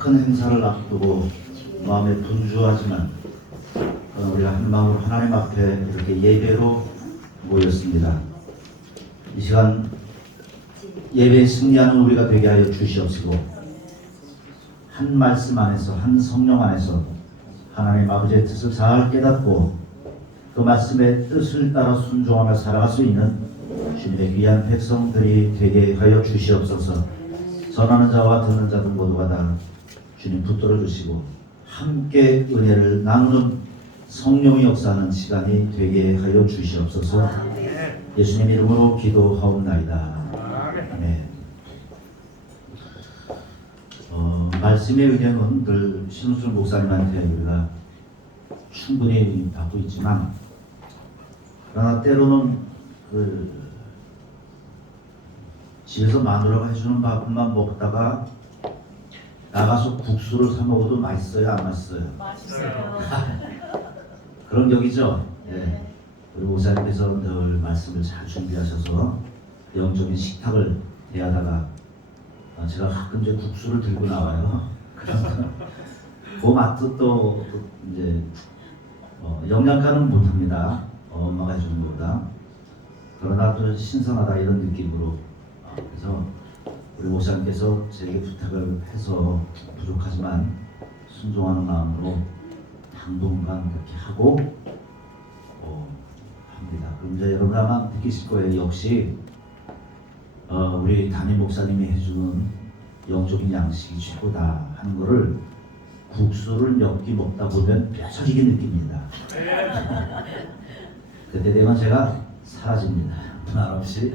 큰 행사를 앞두고 마음에 분주하지만 우리가 한 마음으로 하나님 앞에 이렇게 예배로 모였습니다. 이 시간 예배에 승리하는 우리가 되게 하여 주시옵시고, 한 말씀 안에서, 한 성령 안에서 하나님 아버지의 뜻을 잘 깨닫고 그 말씀의 뜻을 따라 순종하며 살아갈 수 있는 주님의 귀한 백성들이 되게 하여 주시옵소서. 전하는 자와 듣는 자들 모두가 다 주님 붙들어 주시고 함께 은혜를 나누는 성령의 역사하는 시간이 되게 하여 주시옵소서. 예수님 이름으로 기도하옵나이다. 아멘. 말씀의 은혜는 늘 신우순 목사님한테 우리가 충분히 받고 있지만, 그러나 때로는 집에서 마누라가 해주는 밥만 먹다가 나가서 국수를 사 먹어도 맛있어요, 안 맛있어요? 맛있어요. 그런 격이죠. 예. 우리 목사님께서 늘 말씀을 잘 준비하셔서 영적인 식탁을 대하다가 제가 가끔 이제 국수를 들고 나와요. 그래서 그 맛도 또 이제 영양가는 못합니다. 엄마가 해주는 것보다. 그러나 또 신선하다 이런 느낌으로. 그래서 우리 목사님께서 제게 부탁을 해서 부족하지만 순종하는 마음으로 당분간 그렇게 하고 합니다. 그럼 이제 여러분 아마 느끼실 거예요. 역시 우리 담임 목사님이 해주는 영적인 양식이 최고다 하는 거를 국수를 몇 끼 먹다 보면 뼈저리게 느낍니다. 그때 되면 제가 사라집니다. 말없이.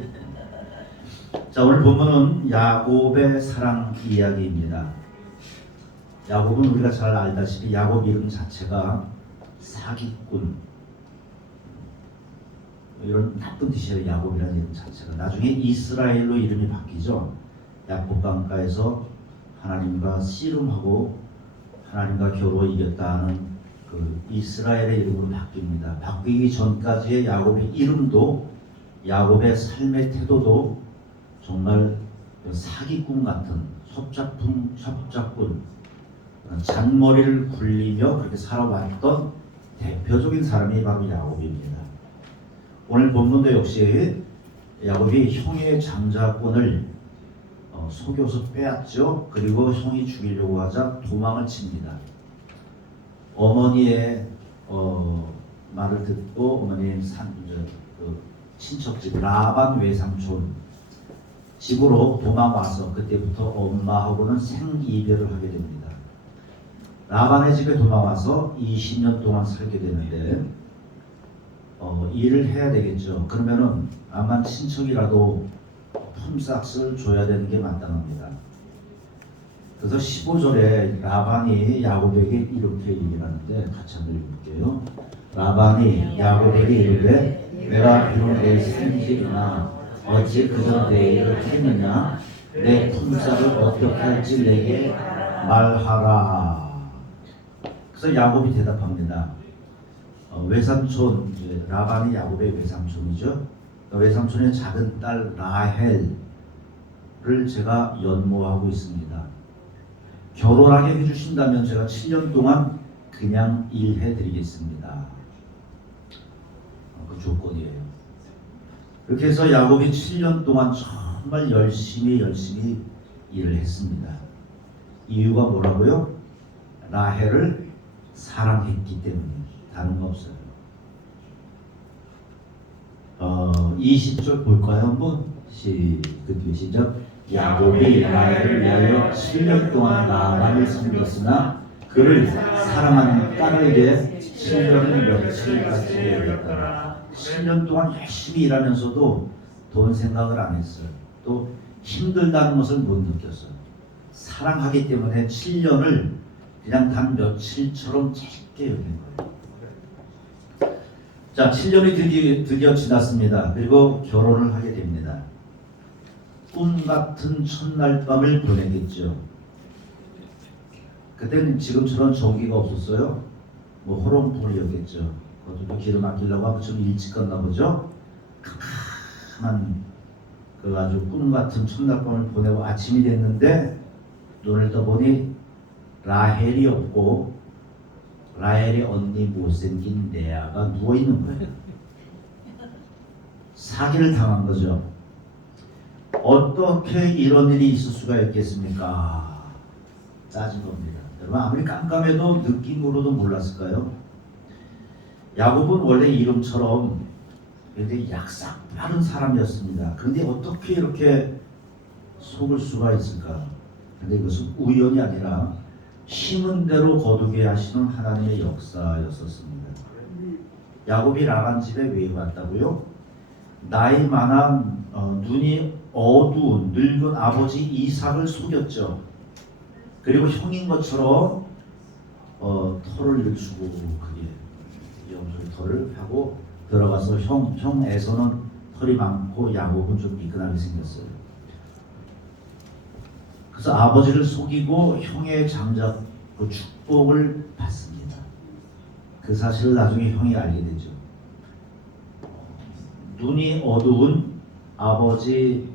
자, 오늘 본문은 야곱의 사랑 이야기입니다. 야곱은 우리가 잘 알다시피 야곱 이름 자체가 사기꾼, 이런 나쁜 뜻이에요. 야곱이라는 이름 자체가. 나중에 이스라엘로 이름이 바뀌죠. 야곱 강가에서 하나님과 씨름하고 하나님과 겨루어 이겼다는 그 이스라엘의 이름으로 바뀝니다. 바뀌기 전까지의 야곱의 이름도, 야곱의 삶의 태도도 정말 사기꾼 같은 첩작꾼, 잔머리를 굴리며 그렇게 살아왔던 대표적인 사람이 바로 야곱입니다. 오늘 본문도 역시 야곱이 형의 장자권을 속여서 빼앗죠. 그리고 형이 죽이려고 하자 도망을 칩니다. 어머니의 말을 듣고 어머니의 친척집 라반 외삼촌 집으로 도망와서 그때부터 엄마하고는 생이별을 하게 됩니다. 라반의 집에 도망와서 20년 동안 살게 되는데 일을 해야 되겠죠. 그러면은 아마 친척이라도 품삯을 줘야 되는 게 마땅합니다. 그래서 15절에 라반이 야곱에게 이렇게 얘기를 하는데 같이 한번 읽어볼게요. 라반이 야곱에게 이르되 내가 비록 내 생질이나 어찌 그저 내 일을 했느냐, 내 품삯을 어떻게 할지 내게 말하라. 그래서 야곱이 대답합니다. 외삼촌, 라반이 야곱의 외삼촌이죠. 외삼촌의 작은 딸 라헬을 제가 연모하고 있습니다. 결혼하게 해주신다면 제가 7년 동안 그냥 일해드리겠습니다. 그 조건이에요. 그렇게 해서 야곱이 7년 동안 정말 열심히 일을 했습니다. 이유가 뭐라고요? 라헬을 사랑했기 때문에. 다른 거 없어요. 20절 볼까요? 한번 시작. 야곱이 라헬을 위하여 7년 동안 라반을 섬겼으나 그를 사랑하는 딸에게 7년을 며칠같이 일했더라. 7년 동안 열심히 일하면서도 돈 생각을 안 했어요. 또 힘들다는 것을 못 느꼈어요. 사랑하기 때문에 7년을 그냥 단 며칠처럼 짧게 여긴 거예요. 자, 7년이 드디어 지났습니다. 그리고 결혼을 하게 됩니다. 꿈 같은 첫날 밤을 보내겠죠. 그때는 지금처럼 전기가 없었어요. 뭐 호롱불이었겠죠. 그것도 기름 아끼려고 하면 좀 일찍 갔나 보죠. 캄캄한 그 아주 꿈 같은 첫날 밤을 보내고 아침이 됐는데 눈을 떠보니 라헬이 없고 라헬의 언니 못생긴 레아가 누워 있는 거예요. 사기를 당한 거죠. 어떻게 이런 일이 있을 수가 있겠습니까? 짜증 겁니다. 여러분 아무리 깜깜해도 느낌으로도 몰랐을까요? 야곱은 원래 이름처럼 굉장히 약삭 빠른 사람이었습니다. 그런데 어떻게 이렇게 속을 수가 있을까? 근데 이것은 우연이 아니라 심은 대로 거두게 하시는 하나님의 역사였었습니다. 야곱이 라반 집에 왜 왔다고요? 나이 많아 눈이 어두운 늙은 아버지 이삭을 속였죠. 그리고 형인 것처럼 털을 일주고 그게 염소의 털을 하고 들어가서 형 에서는 털이 많고 야곱은 좀 미끈하게 생겼어요. 그래서 아버지를 속이고 형의 장작 그 축복을 받습니다. 그 사실을 나중에 형이 알게 되죠. 눈이 어두운 아버지를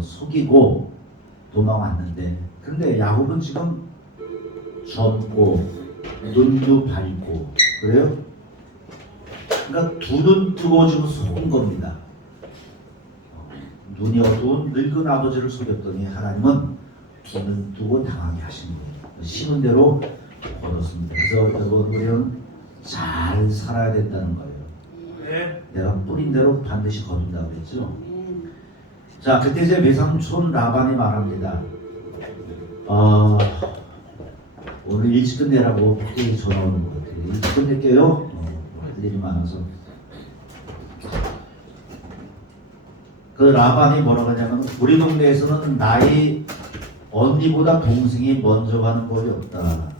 속이고 도망왔는데, 근데 야곱은 지금 젊고 눈도 밝고 그래요? 그러니까 두 눈 뜨고 지금 속은 겁니다. 눈이 어두운 늙은 아버지를 속였더니 하나님은 두 눈 뜨고 당하게 하신 거예요. 심은 대로 거뒀습니다. 그래서 여러분 우리는 잘 살아야 된다는 거예요. 내가 뿌린 대로 반드시 거둔다고 그랬죠. 자, 그때 제 외삼촌 라반이 말합니다. 오늘 일찍 끝내라고 밖에 전화 오는 것 같아요. 일찍 끝낼게요. 할 일이 많아서. 그 라반이 뭐라고 하냐면, 우리 동네에서는 나이 언니보다 동생이 먼저 가는 법이 없다.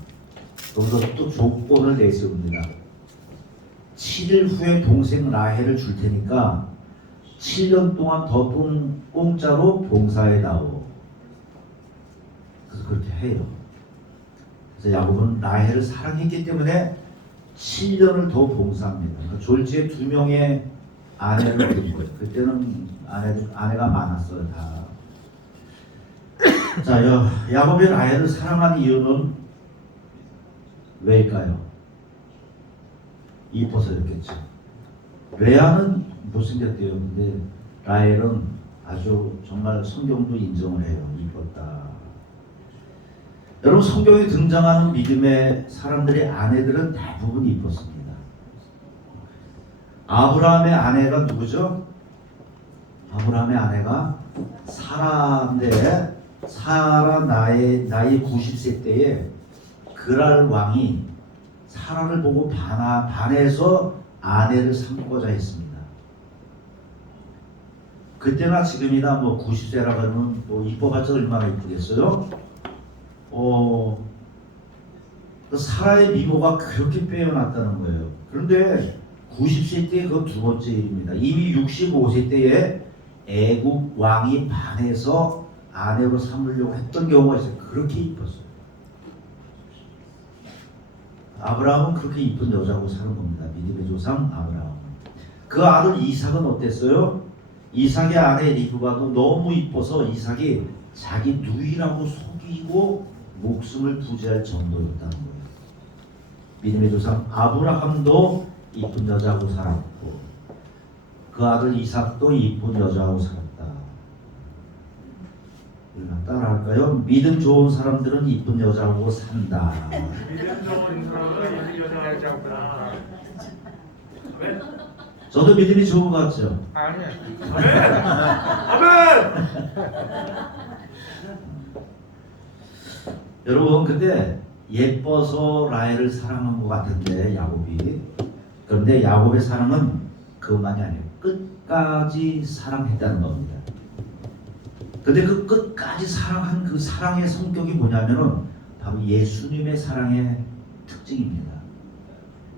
그래서 또 조건을 내세웁니다. 7일 후에 동생 라헬을 줄 테니까 7년 동안 더 공짜로 봉사해다오. 그래서 그렇게 해요. 그래서 야곱은 라헬을 사랑했기 때문에 7년을 더 봉사합니다. 그러니까 졸지에 2명의 아내를 얻은 거예요. 그때는 아내가 많았어요. 다. 자, 야곱이 라헬을 사랑한 이유는 왜일까요? 이뻐서였겠죠. 레아는 못생겼대요. 근데 라헬은 아주 정말 성경도 인정을 해요. 이뻤다. 여러분 성경에 등장하는 믿음의 사람들의 아내들은 대부분 이뻤습니다. 아브라함의 아내가 누구죠? 아브라함의 아내가 사라인데, 사라 나이 90세 때에 그랄 왕이 사라를 보고 반해서 아내를 삼고자 했습니다. 그때나 지금이나 90세라 그러면 이뻐봤자 얼마나 이쁘겠어요? 사라의 미모가 그렇게 빼어났다는 거예요. 그런데 90세 때 그건 두 번째 일입니다. 이미 65세 때에 애국 왕이 반해서 아내로 삼으려고 했던 경우가 있어요. 그렇게 이뻤어요. 아브라함은 그렇게 이쁜 여자하고 사는 겁니다. 믿음의 조상 아브라함. 그 아들 이삭은 어땠어요? 이삭의 아내 리브가도 너무 이뻐서 이삭이 자기 누이라고 속이고 목숨을 부지할 정도였다는 거예요. 믿음의 조상 아브라함도 이쁜 여자하고 살았고 그 아들 이삭도 이쁜 여자하고 살았다. 우리가 따라할까요? 믿음 좋은 사람들은 이쁜 여자하고 산다. 믿음 좋은 사람은 이쁜 여자하고 산다. 저도 믿음이 좋은 것 같죠? 아멘. 아멘. 여러분 근데 예뻐서 라헬을 사랑한 것 같은데 야곱이, 그런데 야곱의 사랑은 그것만이 아니에요. 끝까지 사랑했다는 겁니다. 근데 그 끝까지 사랑한 그 사랑의 성격이 뭐냐면은 바로 예수님의 사랑의 특징입니다.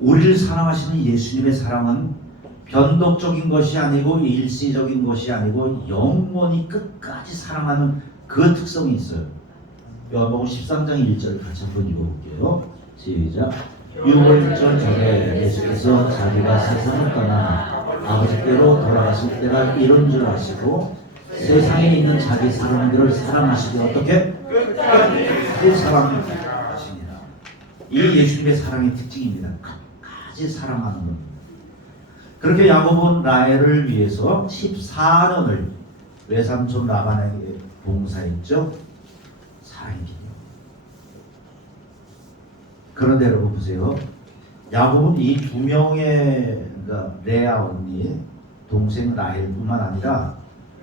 우리를 사랑하시는 예수님의 사랑은 변덕적인 것이 아니고 일시적인 것이 아니고 영원히 끝까지 사랑하는 그 특성이 있어요. 요한복음 13장 1절 같이 한번 읽어볼게요. 시작. 6월절 전에 예수께서 자기가 세상을 떠나 아버지께로 돌아가실 때가 이른 줄 아시고 세상에 있는 자기 사람들을 사랑하시되 어떻게? 끝까지 사랑하시니라. 이 예수님의 사랑의 특징입니다. 끝까지 사랑하는 겁니다. 그렇게 야곱은 라헬을 위해서 14년을 외삼촌 라반에게 봉사했죠. 사랑했기 때문에. 그런데 여러분 보세요. 야곱은 이 두 명의 그러니까 레아 언니 동생 라헬뿐만 아니라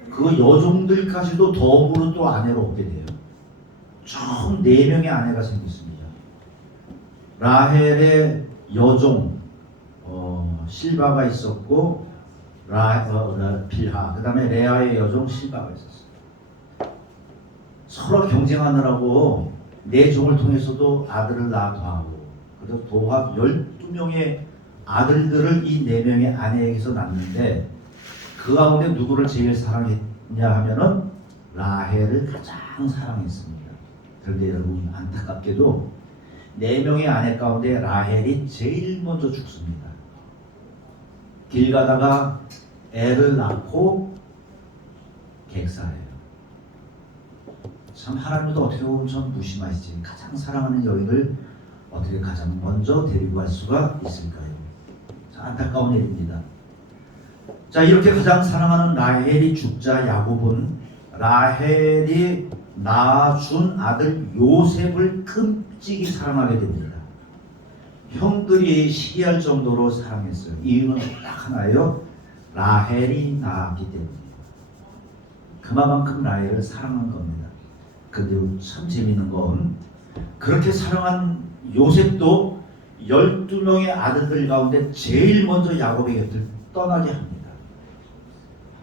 그 여종들까지도 더불어 또 아내를 얻게 돼요. 총 4명의 아내가 생겼습니다. 라헬의 여종 실바가 있었고 빌하, 그 다음에 레아의 여종 실바가 있었어요. 서로 경쟁하느라고 내 종을 통해서도 아들을 낳기도 하고, 그래서 도합 12명의 아들들을 이 4명의 아내에게서 낳는데 그 가운데 누구를 제일 사랑했냐 하면은 라헬을 가장 사랑했습니다. 그런데 여러분 안타깝게도 4명의 아내 가운데 라헬이 제일 먼저 죽습니다. 길 가다가 애를 낳고 객사해요. 참 하나님도 어떻게 보면 참 무심하시지. 가장 사랑하는 여인을 어떻게 가장 먼저 데리고 갈 수가 있을까요? 자, 안타까운 일입니다. 자, 이렇게 가장 사랑하는 라헬이 죽자 야곱은 라헬이 낳아준 아들 요셉을 끔찍이 사랑하게 됩니다. 형들이 시기할 정도로 사랑했어요. 이유는 딱 하나예요. 라헬이 낳았기 때문이에요. 그만큼 라헬을 사랑한 겁니다. 근데 참 재밌는 건 그렇게 사랑한 요셉도 12명의 아들들 가운데 제일 먼저 야곱의 곁을 떠나게 합니다.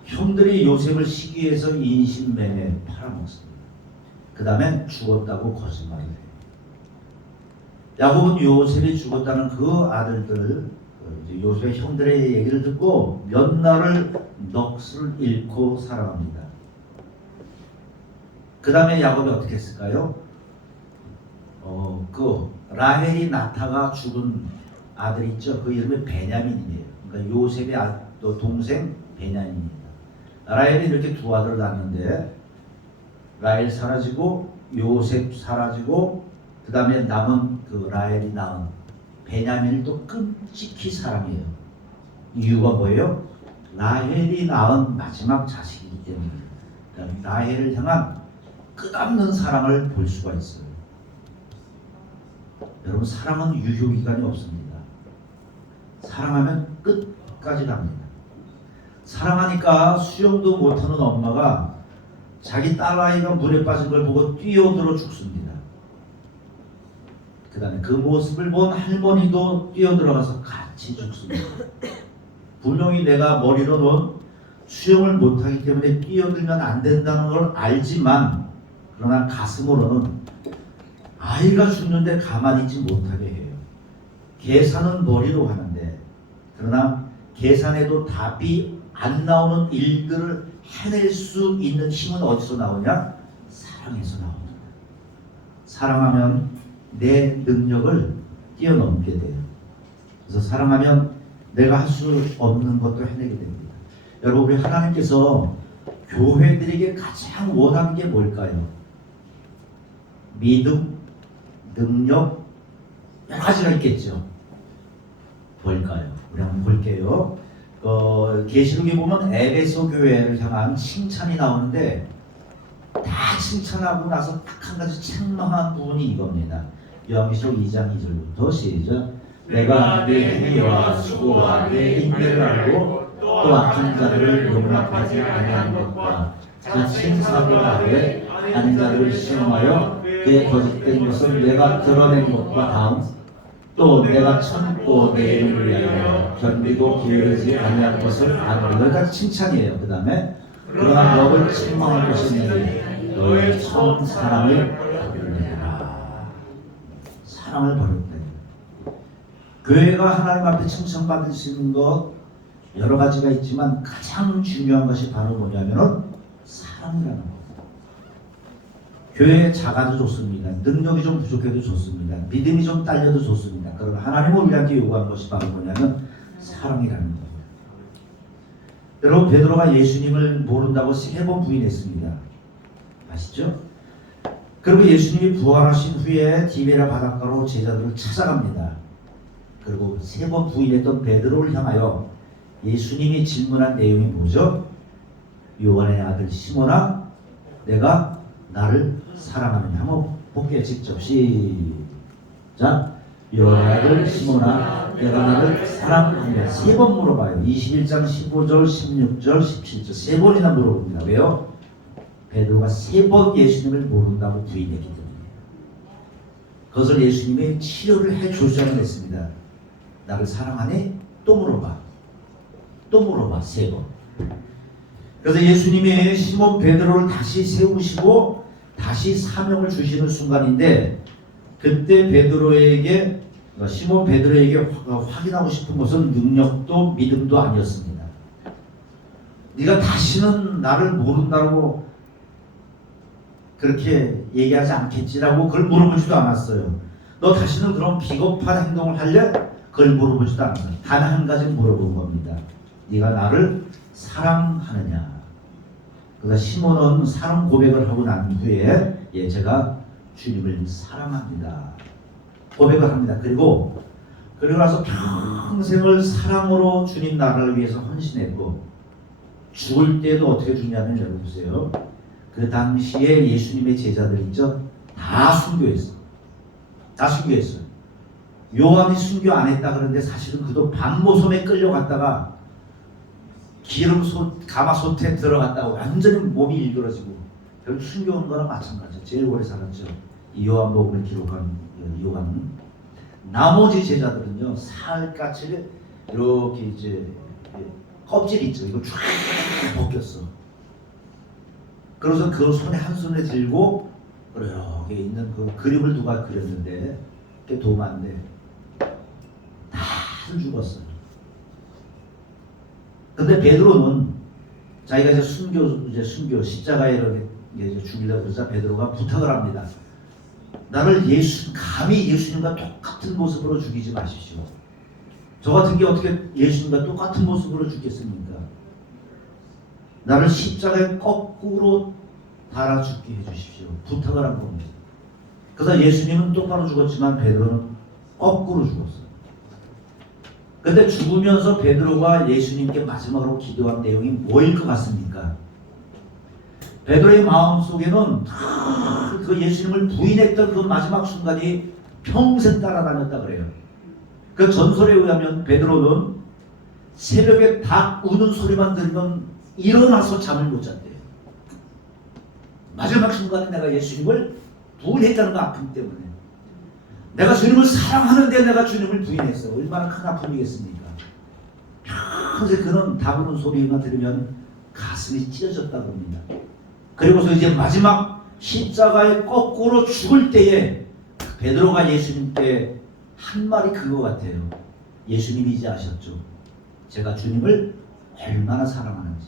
형들이 요셉을 시기해서 인신매매 팔아먹습니다. 그 다음에 죽었다고 거짓말을 해요. 야곱은 요셉이 죽었다는 그 아들들, 요셉의 형들의 얘기를 듣고 몇 날을 넋을 잃고 살아갑니다. 그 다음에 야곱이 어떻게 했을까요? 그 라헬이 낳다가 죽은 아들 있죠. 그 이름이 베냐민이에요. 그러니까 요셉의 또 동생 베냐민입니다. 라헬이 이렇게 두 아들을 낳는데 라헬 사라지고 요셉 사라지고 그 다음에 남은 그 라헬이 낳은 베냐민을 또 끔찍히 사랑해요. 이유가 뭐예요? 라헬이 낳은 마지막 자식이기 때문입니다. 그러니까 라헬을 향한 끝없는 사랑을 볼 수가 있어요. 여러분 사랑은 유효기간이 없습니다. 사랑하면 끝까지 갑니다. 사랑하니까 수영도 못하는 엄마가 자기 딸아이가 물에 빠진 걸 보고 뛰어들어 죽습니다. 그 다음에 그 모습을 본 할머니도 뛰어들어가서 같이 죽습니다. 분명히 내가 머리로는 수영을 못하기 때문에 뛰어들면 안 된다는 걸 알지만 그러나 가슴으로는 아이가 죽는데 가만히 있지 못하게 해요. 계산은 머리로 하는데 그러나 계산해도 답이 안 나오는 일들을 해낼 수 있는 힘은 어디서 나오냐? 사랑에서 나옵니다. 사랑하면 내 능력을 뛰어넘게 돼요. 그래서 사랑하면 내가 할 수 없는 것도 해내게 됩니다. 여러분 우리 하나님께서 교회들에게 가장 원하는 게 뭘까요? 믿음, 능력, 여러 가지가 있겠죠. 뭘까요? 우리 한번 볼게요. 계시록에 보면 에베소 교회를 향한 칭찬이 나오는데 다 칭찬하고 나서 딱 한 가지 책망한 부분이 이겁니다. 요한계시록 2장 2절부터 시작. 내가 네 행위와 수고와 네 인내를 알고 또 악한 자들을 용납하지 아니하는 것과 자칭 사고하되 아닌 자들을 시험하여 그의 거짓된 것을 내가 드러낸 것과 다음 또 내가 참고 내 이름을 위하여 견디고 게으르지 아니한 것을 아노라. 여기까지 칭찬이에요. 그 다음에 그러나 너를 책망할 것이 있느니 너의 처음 사랑을 버리라. 사랑을 버렸다. 교회가 하나님 앞에 칭찬받을 수 있는 것 여러 가지가 있지만 가장 중요한 것이 바로 뭐냐면은 사랑이라는 것. 교회 작아도 좋습니다. 능력이 좀 부족해도 좋습니다. 믿음이 좀 딸려도 좋습니다. 그러나 하나님은 우리한테 요구한 것이 바로 뭐냐면 사랑이라는 겁니다. 여러분 베드로가 예수님을 모른다고 3번 부인했습니다. 아시죠? 그리고 예수님이 부활하신 후에 디베랴 바닷가로 제자들을 찾아갑니다. 그리고 3번 부인했던 베드로를 향하여 예수님이 질문한 내용이 뭐죠? 요한의 아들 시몬아, 내가 나를 사랑하느냐? 한번 볼게요. 직접 시작. 요한의 아들 시몬아, 내가 나를 사랑하느냐? 3번 물어봐요. 21장 15절, 16절, 17절 3번이나 물어봅니다. 왜요? 베드로가 3번 예수님을 모른다고 부인했기 때문에. 그것을 예수님이 치료를 해주셔야 했습니다. 나를 사랑하니? 또 물어봐. 또 물어봐. 3번. 그래서 예수님이 시몬 베드로를 다시 세우시고 다시 사명을 주시는 순간인데, 그때 베드로에게, 시몬 베드로에게 확인하고 싶은 것은 능력도 믿음도 아니었습니다. 네가 다시는 나를 모른다고 그렇게 얘기하지 않겠지라고 그걸 물어보지도 않았어요. 너 다시는 그런 비겁한 행동을 할래? 그걸 물어보지도 않았어요. 단 한 가지 물어본 겁니다. 네가 나를 사랑하느냐? 그래서 시몬은 사랑 고백을 하고 난 후에 제가 주님을 사랑합니다. 고백을 합니다. 그리고 나서 평생을 사랑으로 주님 나라를 위해서 헌신했고, 죽을 때도 어떻게 죽냐면, 여러분 보세요. 그 당시에 예수님의 제자들 있죠? 다 순교했어. 다 순교했어요. 요한이 순교 안 했다 그러는데 사실은 그도 반모섬에 끌려갔다가 가마솥에 들어갔다가 완전히 몸이 일그러지고, 결국 순교한 거랑 마찬가지죠. 제일 오래 살았죠. 이 요한복음을 기록한 요한은. 나머지 제자들은요, 살갗을 이렇게 이제 껍질 있죠. 이거 쫙 벗겼어. 그래서 그 손에 한 손에 들고 이렇게 있는 그 그림을 누가 그렸는데, 그게 도마인데 다 죽었어요. 근데 베드로는 자기가 이제 순교 십자가에 이렇게 죽이려고 그러자 베드로가 부탁을 합니다. 나를 감히 예수님과 똑같은 모습으로 죽이지 마십시오. 저 같은 게 어떻게 예수님과 똑같은 모습으로 죽겠습니까? 나를 십자가에 거꾸로 달아 죽게 해주십시오. 부탁을 한 겁니다. 그래서 예수님은 똑바로 죽었지만 베드로는 거꾸로 죽었어요. 근데 죽으면서 베드로가 예수님께 마지막으로 기도한 내용이 뭐일 것 같습니까? 베드로의 마음속에는 그 예수님을 부인했던 그 마지막 순간이 평생 따라다녔다 그래요. 그 전설에 의하면 베드로는 새벽에 닭 우는 소리만 들으면 일어나서 잠을 못 잤대요. 마지막 순간에 내가 예수님을 부인했다는 그 아픔 때문에. 내가 주님을 사랑하는데 내가 주님을 부인했어. 얼마나 큰 아픔이겠습니까? 평생 그런 닭 우는 소리만 들으면 가슴이 찢어졌다고 합니다. 그리고서 이제 마지막 십자가에 거꾸로 죽을 때에 베드로가 예수님께 한 말이 그거 같아요. 예수님이 이제 아셨죠. 제가 주님을 얼마나 사랑하는지.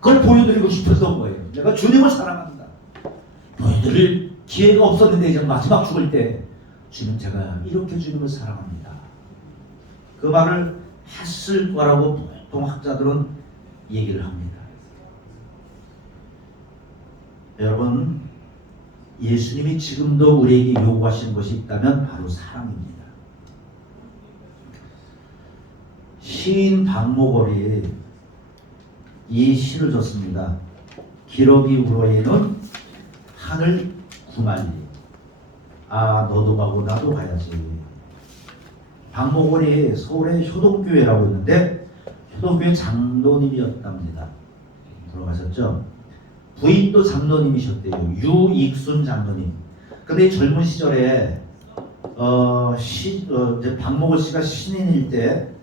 그걸 보여드리고 싶었던 거예요. 내가 주님을 사랑한다. 보여드릴 기회가 없었는데 이제 마지막 죽을 때 주님, 제가 이렇게 주님을 사랑합니다. 그 말을 했을 거라고 보통 학자들은 얘기를 합니다. 여러분, 예수님이 지금도 우리에게 요구하시는 것이 있다면 바로 사랑입니다. 시인 박목월이 이 시를 썼습니다. 기러기 우러에는 하늘 구만리. 아, 너도 가고 나도 가야지. 박목월이 서울의 효동교회라고 있는데 효동교회 장로님이었답니다. 돌아가셨죠? 부인도 장로님이셨대요. 유익순 장로님. 근데 젊은 시절에 이제 박목월 씨가 신인일 때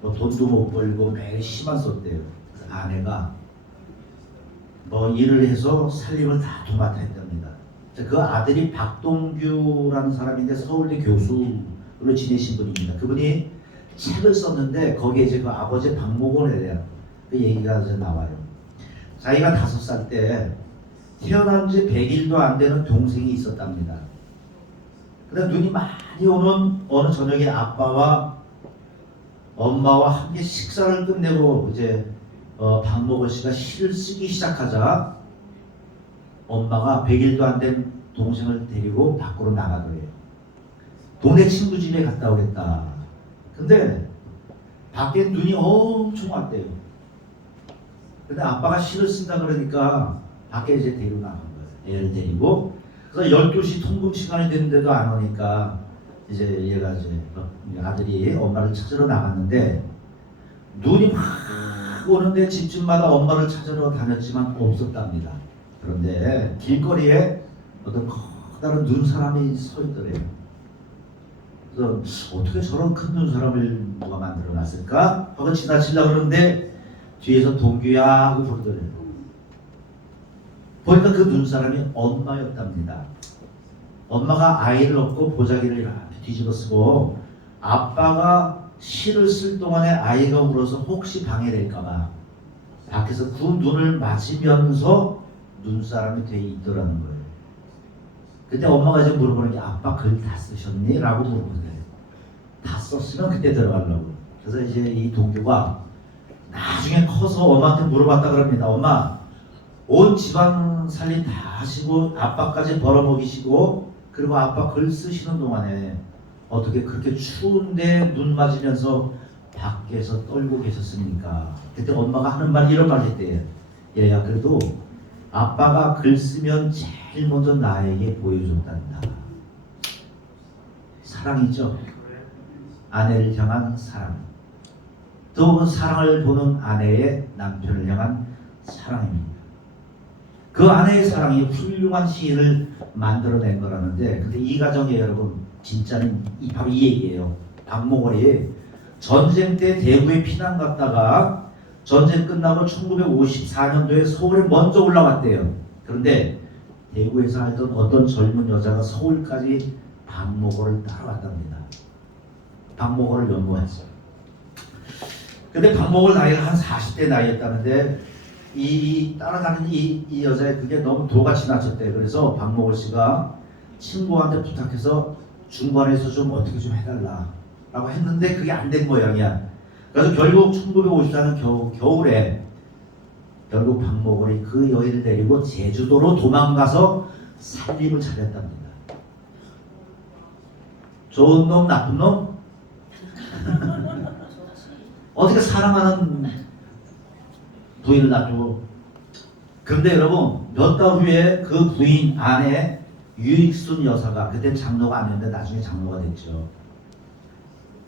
돈도 못 벌고 매일 시만 썼대요. 그래서 아내가 일을 해서 살림을 다 도맡아 했답니다. 그 아들이 박동규라는 사람인데 서울대 교수로 지내신 분입니다. 그분이 책을 썼는데 거기에 이제 그 아버지 박목원에 대한 그 얘기가 이제 나와요. 자기가 5살 때 태어난 지 100일도 안 되는 동생이 있었답니다. 근데 눈이 많이 오는 어느 저녁에 아빠와 엄마와 함께 식사를 끝내고 이제 박목원 씨가 시를 쓰기 시작하자 엄마가 100일도 안 된 동생을 데리고 밖으로 나가더래요. 동네 친구 집에 갔다 오겠다. 근데 밖에 눈이 엄청 왔대요. 근데 아빠가 시를 쓴다 그러니까 밖에 이제 데리고 나간 거예요. 애를 데리고. 그래서 12시 통금 시간이 됐는데도 안 오니까 이제 얘가 이제 아들이 엄마를 찾으러 나갔는데 눈이 막 오는데 집집마다 엄마를 찾으러 다녔지만 없었답니다. 그런데 길거리에 어떤 커다란 눈사람이 서 있더래요. 그래서 어떻게 저런 큰 눈사람을 누가 만들어 놨을까 하고 지나치려고 그러는데 뒤에서 동규야 하고 부르더래요. 보니까 그 눈사람이 엄마였답니다. 엄마가 아이를 업고 보자기를 이렇게 뒤집어 쓰고 아빠가 시를 쓸 동안에 아이가 울어서 혹시 방해될까봐 밖에서 그 눈을 맞으면서 눈사람이 돼 있더라는 거예요. 그때 엄마가 이제 물어보는 게 아빠 글 다 쓰셨니? 라고 물어보는데 다 썼으면 그때 들어가려고. 그래서 이제 이 동규가 나중에 커서 엄마한테 물어봤다 그럽니다. 엄마, 온 집안 살림 다 하시고 아빠까지 벌어먹이시고 그리고 아빠 글 쓰시는 동안에 어떻게 그렇게 추운데 눈 맞으면서 밖에서 떨고 계셨습니까? 그때 엄마가 하는 말이 이런 말 했대요. 얘야 그래도 아빠가 글 쓰면 제일 먼저 나에게 보여줬단다. 사랑이죠. 아내를 향한 사랑. 또 사랑을 보는 아내의 남편을 향한 사랑입니다. 그 아내의 사랑이 훌륭한 시인을 만들어낸 거라는데, 근데 이 가정에 여러분 진짜는 바로 이 얘기예요. 박목월이 전쟁 때 대구에 피난 갔다가 전쟁 끝나고 1954년도에 서울에 먼저 올라왔대요. 그런데 대구에서 살던 어떤 젊은 여자가 서울까지 박목월을 따라왔답니다. 박목월을 연모했어요. 근데 박목월 나이가 한 40대 나이였다는데 이 따라다니는 이 여자의 그게 너무 도가 지나쳤대. 그래서 박목월 씨가 친구한테 부탁해서 중간에서 좀 어떻게 좀 해달라 라고 했는데 그게 안 된 모양이야. 그래서 결국 1954년 겨울에 결국 박목월이 그 여인을 데리고 제주도로 도망가서 살림을 차렸답니다. 좋은 놈 나쁜 놈? 어떻게 사랑하는 부인을 놔두고. 그런데 여러분 몇 달 후에 그 부인 아내 유익순 여사가, 그때 장로가 아니었는데 나중에 장로가 됐죠.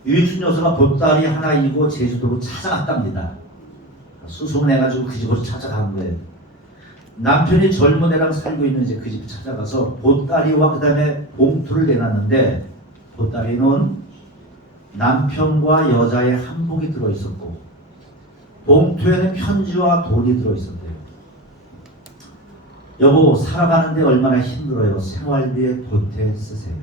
유익순 여사가 보따리 하나 이고 제주도로 찾아갔답니다. 수소문해가지고 그 집으로 찾아간 거예요. 남편이 젊은 애랑 살고 있는 이제 그 집 찾아가서 보따리와 그 다음에 봉투를 내놨는데 보따리는 남편과 여자의 한복이 들어있었고 봉투에는 편지와 돈이 들어있었대요. 여보, 살아가는데 얼마나 힘들어요. 생활비에 보태 쓰세요.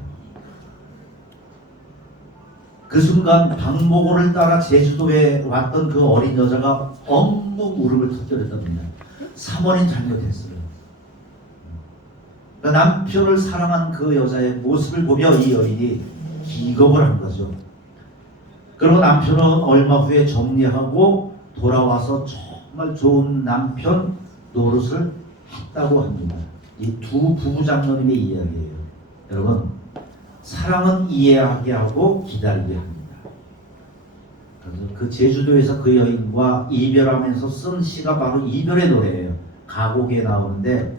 그 순간 박목월을 따라 제주도에 왔던 그 어린 여자가 엉엉 울음을 터뜨렸답니다. 사모님 잘못했어요. 그러니까 남편을 사랑하는 그 여자의 모습을 보며 이 여인이 기겁을 한 거죠. 그리고 남편은 얼마 후에 정리하고 돌아와서 정말 좋은 남편 노릇을 했다고 합니다. 이 두 부부 장로님의 이야기예요. 여러분, 사랑은 이해하게 하고 기다리게 합니다. 그래서 그 제주도에서 그 여인과 이별하면서 쓴 시가 바로 이별의 노래예요. 가곡에 나오는데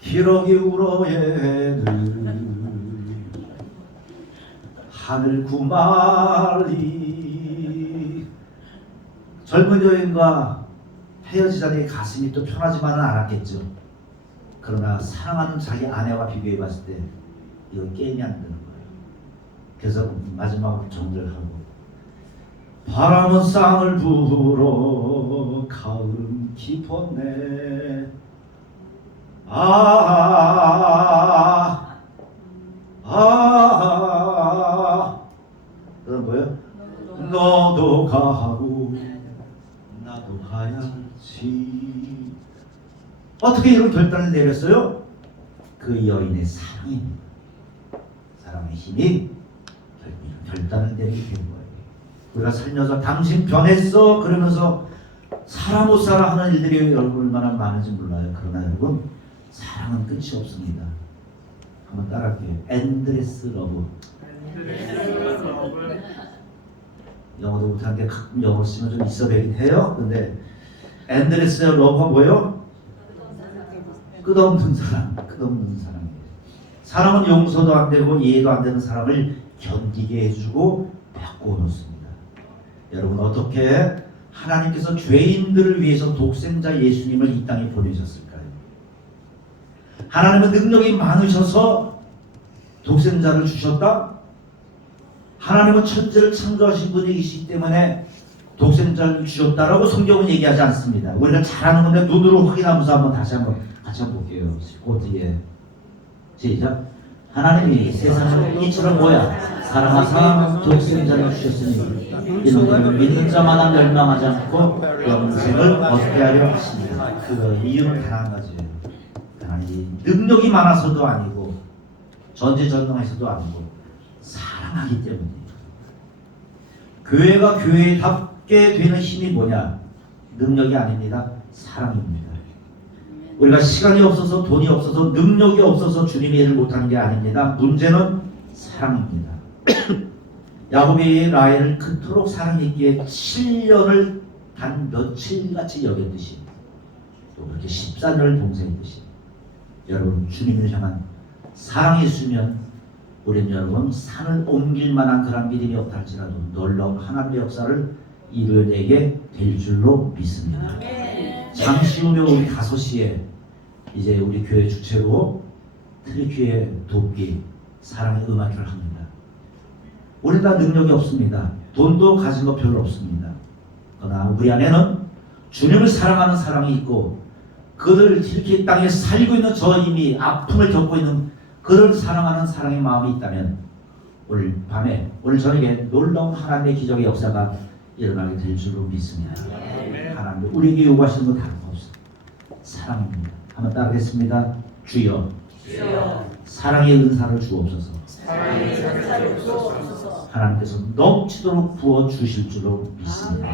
기러기 울어 얘들 하늘 구말리. 젊은 여인과 헤어지자니 가슴이 또 편하지만은 않았겠죠. 그러나 사랑하는 자기 아내와 비교해 봤을 때 이건 게임이 안 되는 거예요. 그래서 마지막으로 정절하고 바람은 쌍을 불어 가을은 깊었네. 그다음 뭐예요? 너도 가고 나도 가야지. 어떻게 이런 결단을 내렸어요? 그 여인의 사랑입니다. 사랑의 힘이 결단을 내리게 된 거예요. 우리가 살면서 당신 변했어 그러면서 살아 못 살아 하는 일들이 여러분 얼마나 많은지 몰라요. 그러나 여러분 사랑은 끝이 없습니다. 한번 따라할게요. 엔드레스 러브. 영어도 못하는데 가끔 영어 쓰면 좀 있어 되긴 해요. 근데 엔드레스 러브가 뭐예요? 끝없는 사랑, 끝없는 사랑이에요. 사람은 용서도 안 되고 이해도 안 되는 사람을 견디게 해주고 바꾸어 놓습니다. 여러분 어떻게 하나님께서 죄인들을 위해서 독생자 예수님을 이 땅에 보내셨을까요? 하나님은 능력이 많으셔서 독생자를 주셨다? 하나님은 천지를 창조하신 분이시기 때문에 독생자를 주셨다라고 성경은 얘기하지 않습니다. 우리가 잘 아는 건데 눈으로 확인하면서 한번 다시 한번 같이 한번 볼게요. 그 뒤에 시작. 하나님이 세상을 이처럼 뭐야? 사랑하사 독생자를 주셨으니 이는 믿는 자마다 멸망하지 않고 영생을 얻게 하려 하십니다. 그 이유는 단 한 가지예요. 하나님이 능력이 많아서도 아니고 전지전능해서도 아니고 사랑하기 때문이에요. 교회가 교회답게 되는 힘이 뭐냐? 능력이 아닙니다. 사랑입니다. 우리가 시간이 없어서 돈이 없어서 능력이 없어서 주님의 일을 못하는 게 아닙니다. 문제는 사랑입니다. 야곱이 라헬을 그토록 사랑했기에 7년을 단 며칠같이 여겼듯이 또 그렇게 14년을 동생했듯이 여러분 주님을 향한 사랑이 있으면 우리는 여러분 산을 옮길 만한 그런 믿음이 없다 할지라도 놀라운 하나님의 역사를 이루어내게 될 줄로 믿습니다. 잠시 후면 우리 5시에 이제 우리 교회 주최로 트리키의 돕기 사랑의 음악회를 합니다. 우리 다 능력이 없습니다. 돈도 가진 거 별로 없습니다. 그러나 우리 안에는 주님을 사랑하는 사랑이 있고 그들 트리키 땅에 살고 있는 저 이미 아픔을 겪고 있는 그를 사랑하는 사랑의 마음이 있다면 오늘 밤에 오늘 저녁에 놀라운 하나님의 기적의 역사가 일어나게 될 줄로 믿습니다. 하나님 우리에게 요구하시는 건 다른 거 없습니다. 사랑입니다. 한번 따르겠습니다. 주여, 사랑의 은사를 주옵소서. 하나님께서 넘치도록 부어 주실 줄로 믿습니다.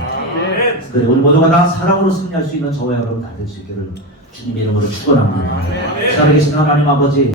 그래 오늘 모두가 다 사랑으로 승리할 수 있는 저와 여러분 다 될 수 있기를 주님의 이름으로 축원합니다. 살아계신 하나님 아버지